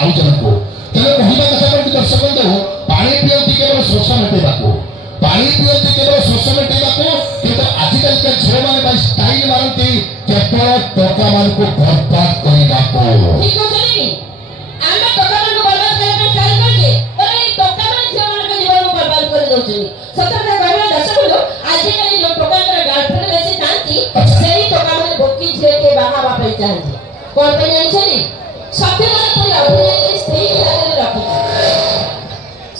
आउ जनक तेरे कहवा कथा को दर्शक बंधु पानी पियती केवल शोष मेटेबा पानी पियती केवल शोष मेटेबा किंतु आजिकल के झील मैंने स्टाइल मारती केवल टका मान को बर्बाद करने ठीक है आमे टका मान को बर्बाद करने ट्राई करके पर ए टका मान झील मान को जीवन को बर्बाद कर दउछनी सतत कहवा दर्शक बंधु आजिकल जो टका कर गर्लफ्रेंड बेसी थांती सेही टका मान भोकी झील के बाहा बापे चाहती कोन पे जानि छनी सत्यवान पर अभिनय की स्त्री के हाथ में रखी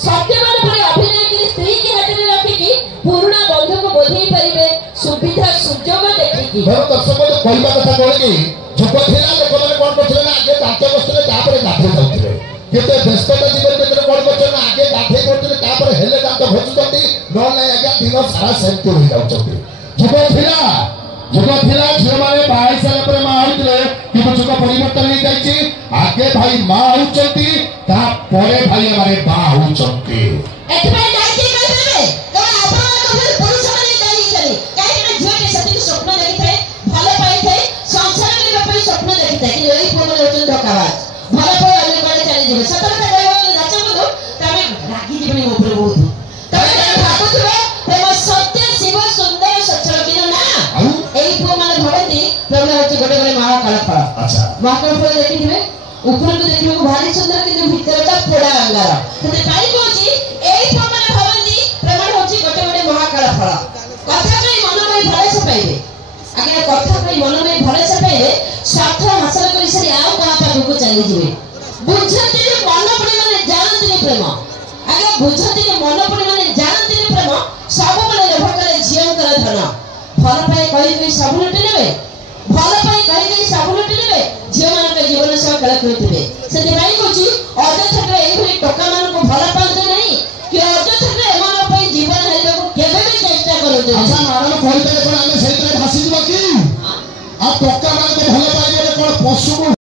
सत्यवान पर अभिनय की स्त्री के हाथ में रखी की पुराना बंधु को बोधई परिबे सुविधा सुजोग देखि घर दर्शक को कहवा कथा कोन की जुग थिला लोक माने कोन करथिले ना आगे दांत बसले तापर गाठे जाउथिले केते व्यस्तता जीवन में कोन करथिले ना आगे गाठे करथिले तापर हेले दांत भजुतती न नै आगे दिन सारा सेंटू हो जाउछथि जुग थिला झियो माने भाई साला पर मा होतले कि जुग परिवर्तन हो जाईची आगे भाई मा होचंती ता परे भाई हमारे बा होचंती एतबे जाईची कहबे तो आपण को पुरुष माने जाई चली काहे ना झियो के सती स्वप्न देखिथे भलो पाइथे संसार के पे स्वप्न देखिथे कि एई फोन होचन धोखाबाज भलो पर अन्य बारे चली जेबे सतत कहबो जाचा मधु तमे रागी जीवनी ऊपर बहुत तमे भाबुथबे प्रेम सत्य शिव सुंदर सचल बिना ना एई फोन माने भवती प्रेम होची गोटे गोटे महाकाल फल अच्छा महाकाल फल देखिथिबे ऊपर को देखिबे भारी सुंदर किंतु भीतरटा पोड़ा अंगार तते काई कहूची एई फोन माने भवती प्रेम होची गोटे गोटे महाकाल फल कथा कई मन में भले से पाइबे आगे कथा कई मन में भले से पाइबे स्वार्थ हासिल करि सरी आउ कहा पाखु को चली जिवे बुझते जे मन पड़ी माने जानते प्रेम आगे बुझते जे मन पड़ी माने जानते प्रेम सब बले लोभ करे झियन कर धन भल पाए कहि कहि सब लुटि नेबे भल पाए कहि कहि सब लुटि नेबे झियो मान के जीवन से खेल खेलथिबे सेति भाई कहूची अजथरे एई भली टका मान को भल पाते नहीं कि अजथरे एमान पई जीवन हेले को केबे भी चेष्टा करते अच्छा मारन कहते कोन आमे सेतरे भासी दिबा की आ टका मान को भल पाइबे कोन पशु